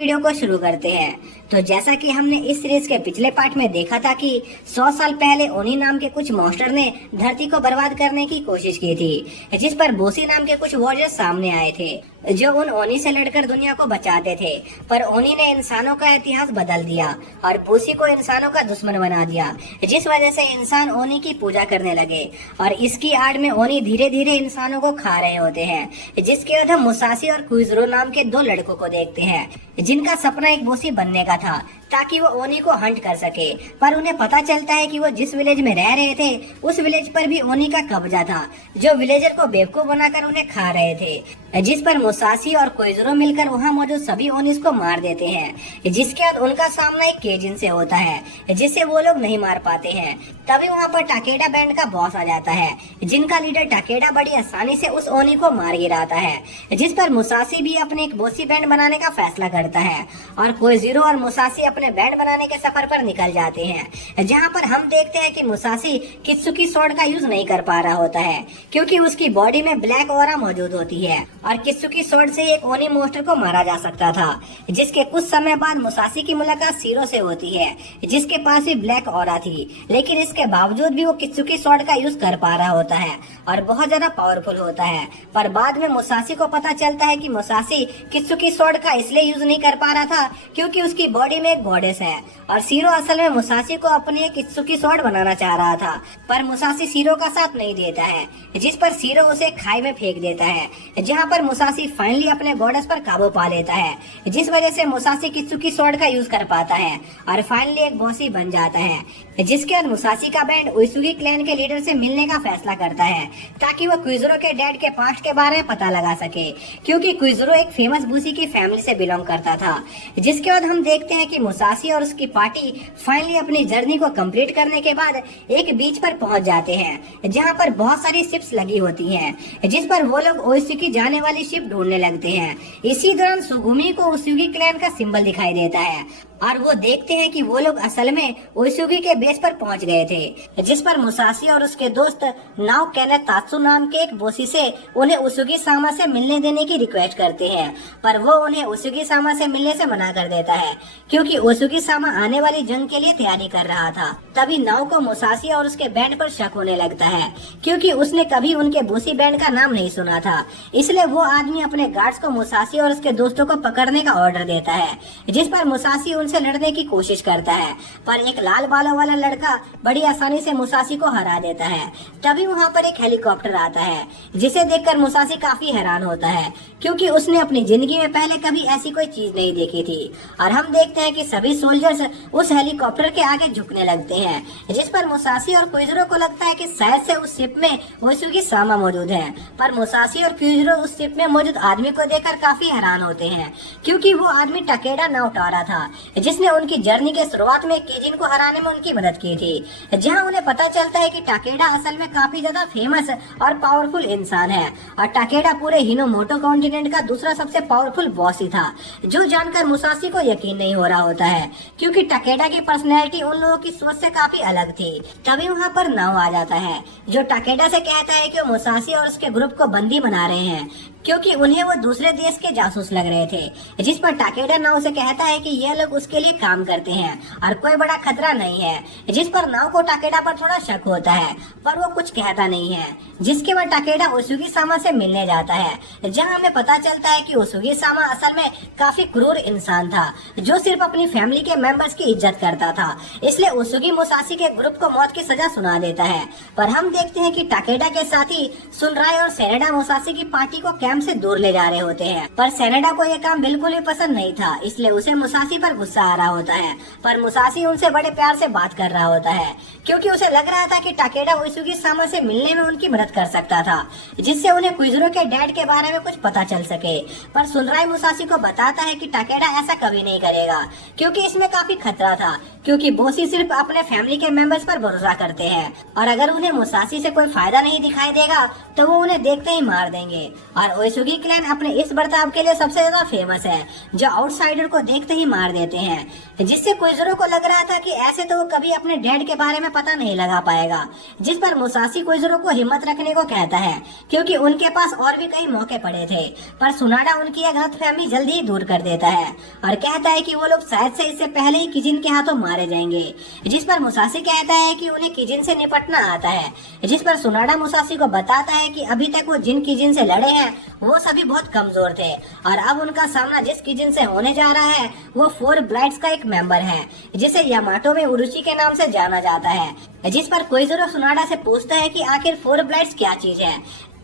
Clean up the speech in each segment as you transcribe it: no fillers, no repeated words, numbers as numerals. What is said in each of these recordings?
Video को शुरू करते हैं। तो जैसा कि हमने इस सीरीज के पिछले पार्ट में देखा था कि 100 साल पहले ओनी नाम के कुछ मॉन्स्टर ने धरती को बर्बाद करने की कोशिश की थी, जिस पर बोसी नाम के कुछ वॉरियर्स सामने आए थे जो उन ओनी से लड़कर दुनिया को बचाते थे। पर ओनी ने इंसानों का इतिहास बदल दिया और बोसी को इंसानों का दुश्मन बना दिया, जिस वजह से इंसान ओनी की पूजा करने लगे और इसकी आड़ में ओनी धीरे धीरे इंसानों को खा रहे होते हैं। जिसके बाद हम मुसासी और कुइजरो नाम के दो लड़कों को देखते हैं जिनका सपना एक बोसी बनने का था ताकि वो ओनी को हंट कर सके। पर उन्हें पता चलता है कि वो जिस विलेज में रह रहे थे उस विलेज पर भी ओनी का कब्जा था, जो विलेजर को बेवकूफ बनाकर उन्हें खा रहे थे। जिस पर मुसासी और कोइजरो मिलकर वहां मौजूद सभी ओनिस को मार देते हैं। जिसके बाद उनका सामना एक केजिन से होता है जिसे वो लोग नहीं मार पाते हैं। तभी वहाँ पर टाकेडा बैंड का बॉस आ जाता है, जिनका लीडर टाकेडा बड़ी आसानी से उस ओनी को मार गिराता है। जिस पर मुसासी भी अपने एक बोसी बैंड बनाने का फैसला करता है और कोइजरो और मुसासी अपने बैंड बनाने के सफर पर निकल जाते हैं। जहाँ पर हम देखते हैं कि मुसासी कित्सुकी स्वॉर्ड का यूज नहीं कर पा रहा होता है क्योंकि उसकी बॉडी में ब्लैक ऑरा मौजूद होती है और कित्सुकी स्वॉर्ड से एक ओनी मोस्टर को मारा जा सकता था। जिसके कुछ समय बाद मुसासी की मुलाकात सीरो से होती है जिसके पास भी ब्लैक ऑरा थी, लेकिन इसके बावजूद भी वो कित्सुकी स्वॉर्ड का यूज कर पा रहा होता है और बहुत ज्यादा पावरफुल होता है। पर बाद में मुसासी को पता चलता है कि मुसासी कित्सुकी स्वॉर्ड का इसलिए यूज नहीं कर पा रहा था क्योंकि उसकी बॉडी में एक गॉडेस है और सीरो असल में मुसासी को अपने कित्सुकी स्वॉर्ड बनाना चाह रहा था। पर मुसासी सीरो का साथ नहीं देता है, जिस पर सीरो उसे खाई में फेंक देता है, जहां पर मुसासी फाइनली अपने गॉडेस पर काबू पा लेता है, जिस वजह से मुसासी कित्सुकी स्वॉर्ड का यूज कर पाता है और फाइनली एक बॉसी बन जाता है। जिसके बाद मुसासी का बैंड उइसुगी क्लैन के लीडर से मिलने का फैसला करता है ताकि वो कुइजरो के डैड के पास्ट के बारे में पता लगा सके, क्योंकि कुइजरो एक फेमस बूसी की फैमिली से बिलोंग करता था। जिसके बाद हम देखते हैं कि मुसासी और उसकी पार्टी फाइनली अपनी जर्नी को कंप्लीट करने के बाद एक बीच पर पहुंच जाते हैं जहां पर बहुत सारी शिप्स लगी होती हैं, जिस पर वो लोग ओइसुगी जाने वाली शिप ढूंढने लगते हैं। इसी दौरान सुगुमी को उइसुगी क्लैन का सिंबल दिखाई देता है और वो देखते हैं कि वो लोग असल में ओइसुगी के बेस पर पहुंच गए थे। जिस पर मुसासी और उसके दोस्त नाओ केनेथ तात्सु नाम के एक बोसी से उन्हें उइसुगी सामा से मिलने देने की रिक्वेस्ट करते हैं, पर वो उन्हें उइसुगी सामा से मिलने से मना कर देता है क्योंकि उइसुगी सामा आने वाली जंग के लिए तैयारी कर रहा था। तभी नाओ को मुसासी और उसके बैंड पर शक होने लगता है क्योंकि उसने कभी उनके बोसी बैंड का नाम नहीं सुना था। इसलिए वो आदमी अपने गार्ड्स को मुसासी और उसके दोस्तों को पकड़ने का ऑर्डर देता है, जिस पर मुसासी उनसे लड़ने की कोशिश करता है, पर एक लाल बालों वाला लड़का बड़ी आसानी से मुसासी को हरा देता है। तभी वहाँ पर एक हेलीकॉप्टर आता है जिसे देखकर मुसासी काफी हैरान होता है क्योंकि उसने अपनी जिंदगी में पहले कभी ऐसी कोई चीज नहीं देखी थी। और हम देखते हैं कि सभी सोल्जर्स उस हेलीकॉप्टर के आगे झुकने लगते हैं, जिस पर मुसासी और कुइजरो को लगता है कि शायद से उस शिप में ओइसुगी सामा मौजूद है। पर मुसासी और कुइजरो उस शिप में मौजूद आदमी को देखकर काफी हैरान होते हैं क्योंकि वो आदमी टाकेडा नाओटारा था, जिसने उनकी जर्नी के शुरुआत में केजिन को हराने में उनकी मदद की थी। जहां उन्हें पता चलता है कि टाकेडा असल में काफी ज्यादा फेमस और पावरफुल इंसान है और टाकेडा पूरे हिनोमोटो कॉन्टिनेंट का दूसरा सबसे पावरफुल बॉस ही था, जो जानकर मुसासी को यकीन नहीं हो रहा होता है क्योंकि टाकेडा की पर्सनैलिटी उन लोगों की सोच से काफी अलग थी। तभी वहाँ पर नाओ आ जाता है जो टाकेडा से कहता है कि वो मुसासी और उसके ग्रुप को बंदी बना रहे हैं क्योंकि उन्हें वो दूसरे देश के जासूस लग रहे थे। जिस पर टाकेडा नाव से कहता है कि ये लोग उसके लिए काम करते हैं और कोई बड़ा खतरा नहीं है। जिस पर नाव को टाकेडा पर थोड़ा शक होता है पर वो कुछ कहता नहीं है। जिसके बाद टाकेडा उइसुगी सामा से मिलने जाता है, जहां हमें पता चलता है कि उइसुगी सामा असल में काफी क्रूर इंसान था जो सिर्फ अपनी फैमिली के मेंबर्स की इज्जत करता था। इसलिए उइसुगी मुसासी के ग्रुप को मौत की सजा सुना देता है। पर हम देखते हैं कि टाकेडा के साथी सुनराय और सेनेडा मुसासी की पार्टी को कैंप से दूर ले जा रहे होते हैं, पर सेनेडा को यह काम बिल्कुल भी पसंद नहीं था, इसलिए उसे मुसासी पर गुस्सा आ रहा होता है। पर मुसासी उनसे बड़े प्यार से बात कर रहा होता है क्योंकि उसे लग रहा था कि टाकेडा उइसुगी सामा से मिलने में उनकी मदद कर सकता था, जिससे उन्हें कुइजरो के डैड के बारे में कुछ पता चल सके। पर सुनराय मुसासी को बताता है कि टाकेडा ऐसा कभी नहीं करेगा क्योंकि इसमें काफी खतरा था, क्योंकि बोसी सिर्फ अपने फैमिली के मेंबर्स पर भरोसा करते हैं और अगर उन्हें मुसासी से कोई फायदा नहीं दिखाई देगा तो वो उन्हें देखते ही मार देंगे। और ओइसुगी क्लैन अपने इस बर्ताव के लिए सबसे ज्यादा फेमस है, जो आउटसाइडर को देखते ही मार देते हैं, जिससे कोइजुरो को लग रहा था कि ऐसे तो वो कभी अपने डैड के बारे में पता नहीं लगा पाएगा। जिस पर मुसाशी कोइजुरो को हिम्मत रखने को कहता है, क्योंकि उनके पास और भी कई मौके पड़े थे। पर सुनाडा उनकी यह गलतफहमी जल्दी ही दूर कर देता है और कहता है कि वो लोग शायद से इससे पहले ही किजिन के हाथों मारे जाएंगे। जिस पर मुसाशी कहता है कि उन्हें किजिन से निपटना आता है। जिस पर सुनाडा मुसाशी को बताता है कि अभी तक वो जिन किजिन से लड़े हैं वो सभी बहुत कमजोर थे और अब उनका सामना जिस किजिन से होने जा रहा है वो 4 ब्लाइड्स का एक मेंबर है, जिसे यामाटो में उरुची के नाम से जाना जाता है। जिस पर कोइजुरो सुनाडा से पूछता है कि आखिर 4 ब्लाइड्स क्या चीज है।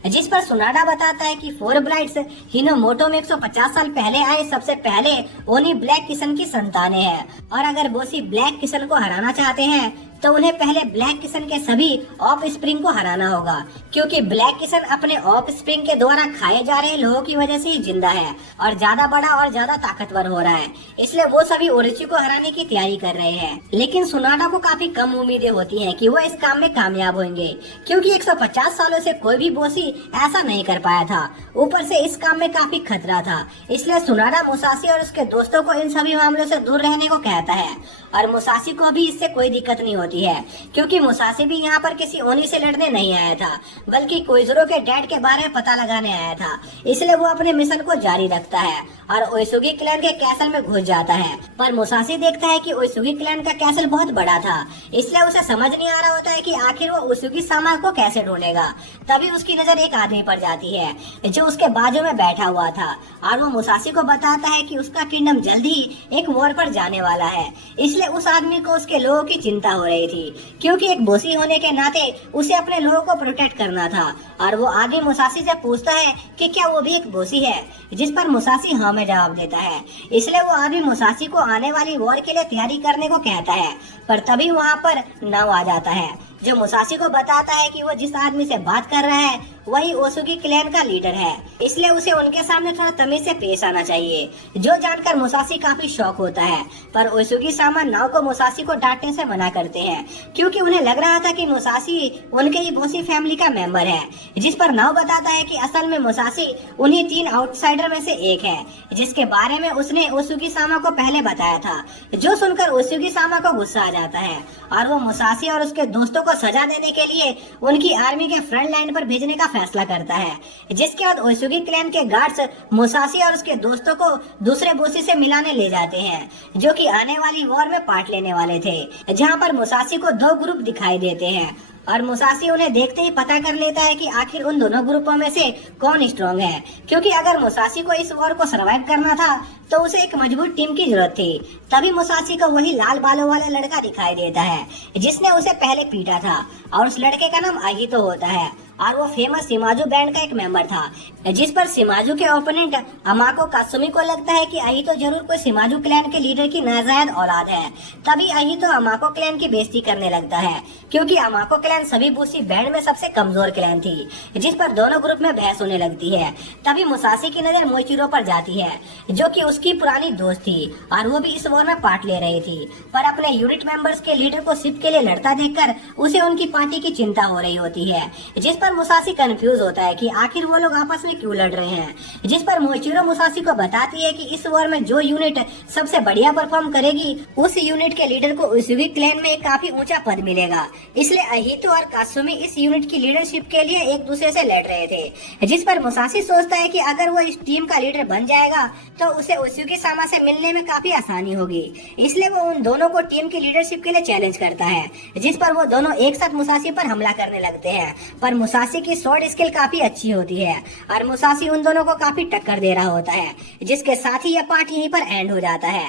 जिस पर सुनाडा बताता है कि 4 ब्लाइड्स हिनोमोटो में 150 साल पहले आए सबसे पहले ओनी ब्लैक किसन की संतानें हैं और अगर बोसी ब्लैक किसन को हराना चाहते हैं तो उन्हें पहले ब्लैक किसन के सभी ऑफ स्प्रिंग को हराना होगा, क्योंकि ब्लैक किसन अपने ऑफ स्प्रिंग के द्वारा खाए जा रहे लोगों की वजह से ही जिंदा है और ज्यादा बड़ा और ज्यादा ताकतवर हो रहा है। इसलिए वो सभी ओरोची को हराने की तैयारी कर रहे हैं। लेकिन सुनाडा को काफी कम उम्मीदें होती हैं कि वो इस काम में कामयाब होंगे, क्योंकि 150 सालों से कोई भी बोसी ऐसा नहीं कर पाया था। ऊपर से इस काम में काफी खतरा था, इसलिए सुनाडा मुसाशी और उसके दोस्तों को इन सभी मामलों से दूर रहने को कहता है और मुसाशी को भी इससे कोई दिक्कत नहीं होती है, क्योंकि मुसाशी भी यहाँ पर किसी ओनी से लड़ने नहीं आया था, बल्कि कोइजुरो के डैड के बारे में पता लगाने आया था। इसलिए वो अपने मिशन को जारी रखता है और ओइसुगी क्लैन के कैसल में घुस जाता है। पर मुसाशी देखता है कि ओइसुगी क्लैन का कैसल बहुत बड़ा था, इसलिए उसे समझ नहीं आ रहा होता है कि आखिर वो ओइसुगी सामा को कैसे ढूंढेगा। तभी उसकी नजर एक आदमी पर जाती है जो उसके बाजू में बैठा हुआ था और वो मुसाशी को बताता है कि उसका किंगडम जल्द ही एक वॉर पर जाने वाला है। इसलिए उस आदमी को उसके लोगों की चिंता हो रही थी, क्योंकि एक बोसी होने के नाते उसे अपने लोगों को प्रोटेक्ट करना था। और वो आदमी मुसाशी से पूछता है कि क्या वो भी एक बोसी है, जिस पर मुसाशी हाँ में जवाब देता है। इसलिए वो आदमी मुसाशी को आने वाली वॉर के लिए तैयारी करने को कहता है। पर तभी वहाँ पर नाव आ जाता है जो मुसाशी को बताता है कि वो जिस आदमी से बात कर रहा है वही ओसुगी क्लैन का लीडर है, इसलिए उसे उनके सामने थोड़ा तमीज से पेश आना चाहिए। जो जानकर मुसाशी काफी शौक होता है, पर ओसुगी सामा नाव को मुसाशी को डांटने से मना करते हैं, क्योंकि उन्हें लग रहा था कि मुसाशी उनके ही बोसी फैमिली का मेंबर है। जिस पर नाव बताता है कि असल में मुसाशी उन्हीं 3 आउटसाइडर में से एक है, जिसके बारे में उसने ओसुगी सामा को पहले बताया था। जो सुनकर ओसुगी सामा को गुस्सा आ जाता है और वो मुसाशी और उसके दोस्तों को सजा देने के लिए उनकी आर्मी के फ्रंट लाइन पर भेजने का फैसला करता है। जिसके बाद ओसुगी क्लैन के गार्ड्स मुसाशी और उसके दोस्तों को दूसरे बोसी से मिलाने ले जाते हैं, जो कि आने वाली वॉर में पार्ट लेने वाले थे। जहां पर मुसाशी को 2 ग्रुप दिखाई देते हैं और मुसाशी उन्हें देखते ही पता कर लेता है कि आखिर उन दोनों ग्रुपों में से कौन स्ट्रॉन्ग है, क्योंकि अगर मुसाशी को इस वॉर को सरवाइव करना था तो उसे एक मजबूत टीम की जरूरत थी। तभी मुसाशी को वही लाल बालों वाला लड़का दिखाई देता है जिसने उसे पहले पीटा था और उस लड़के का नाम आहितो होता है और वो फेमस शिमाजू बैंड का एक मेंबर था। जिस पर शिमाजू के ओपोनेंट अमाको कात्सुमी को लगता है कि अहितो जरूर कोई शिमाजू क्लैन के लीडर की नाजायज औलाद है। तभी अहितो अमाको क्लैन की बेइज्जती करने लगता है, क्योंकि अमाको क्लैन सभी बूसी बैंड में सबसे कमजोर क्लैन थी। जिस पर दोनों ग्रुप में बहस होने लगती है। तभी मुसाशी की नजर मोइचिरो पर जाती है, जो कि उसकी पुरानी दोस्त थी और वो भी इस वॉर में पार्ट ले रही थी। पर अपने यूनिट मेंबर्स के लीडर को शिप के लिए लड़ता देखकर उसे उनकी पार्टी की चिंता हो रही होती है। जिस पर मुसाशी कंफ्यूज होता है कि आखिर वो लोग आपस में क्यों लड़ रहे हैं। जिस पर मोइचिरो मुसाशी को बताती है कि इस वॉर में जो यूनिट सबसे बढ़िया परफॉर्म करेगी उस यूनिट के लीडर को ओसुगी क्लैन में एक काफी ऊंचा पद मिलेगा। इसलिए अहितो और कात्सुमी इस यूनिट की लीडरशिप के लिए एक दूसरे से लड़ रहे थे। जिस पर मुसाशी सोचता है कि अगर वो इस टीम का लीडर बन जाएगा तो उसे ओसुगी सामा से मिलने में काफी आसानी होगी। इसलिए वो उन दोनों को टीम की लीडरशिप के लिए चैलेंज करता है। जिस पर वो दोनों एक साथ मुसाशी पर हमला करने लगते हैं। पर मुसाशी की शॉर्ट स्किल काफी अच्छी होती है और मुसाशी उन दोनों को काफी टक्कर दे रहा होता है, जिसके साथ ही यह पार्ट यहीं पर एंड हो जाता है।